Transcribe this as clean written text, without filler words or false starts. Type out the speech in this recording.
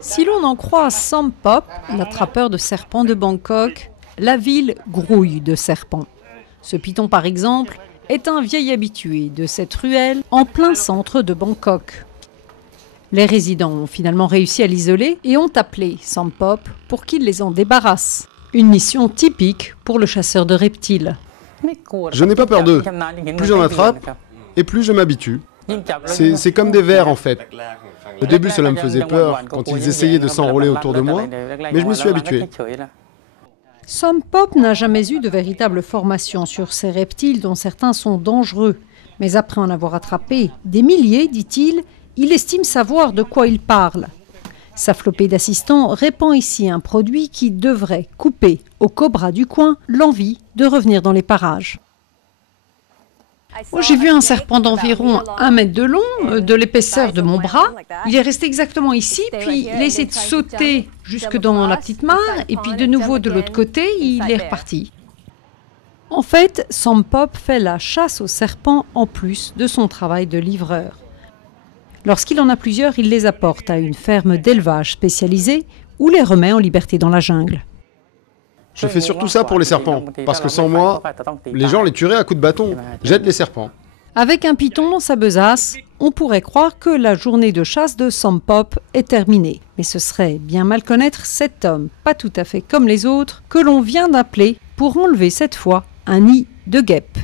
Si l'on en croit Sampop, l'attrapeur de serpents de Bangkok, la ville grouille de serpents. Ce python, par exemple, est un vieil habitué de cette ruelle en plein centre de Bangkok. Les résidents ont finalement réussi à l'isoler et ont appelé Sampop pour qu'il les en débarrasse. Une mission typique pour le chasseur de reptiles. Je n'ai pas peur d'eux. Plus j'en attrape, et plus je m'habitue. C'est comme des vers en fait. Au début, cela me faisait peur quand ils essayaient de s'enrôler autour de moi, mais je me suis habitué. Sampop n'a jamais eu de véritable formation sur ces reptiles dont certains sont dangereux. Mais après en avoir attrapé des milliers, dit-il, il estime savoir de quoi il parle. Sa flopée d'assistants répand ici un produit qui devrait couper aux cobras du coin l'envie de revenir dans les parages. J'ai vu un serpent d'environ 1 mètre de long, de l'épaisseur de mon bras. Il est resté exactement ici, puis il a essayé de sauter jusque dans la petite mare, et puis de nouveau de l'autre côté, il est reparti. En fait, Sampop fait la chasse aux serpents en plus de son travail de livreur. Lorsqu'il en a plusieurs, il les apporte à une ferme d'élevage spécialisée ou les remet en liberté dans la jungle. Je fais surtout ça pour les serpents, parce que sans moi, les gens les tueraient à coups de bâton. J'aide les serpents. Avec un python dans sa besace, on pourrait croire que la journée de chasse de Sampop est terminée. Mais ce serait bien mal connaître cet homme, pas tout à fait comme les autres, que l'on vient d'appeler pour enlever cette fois un nid de guêpes.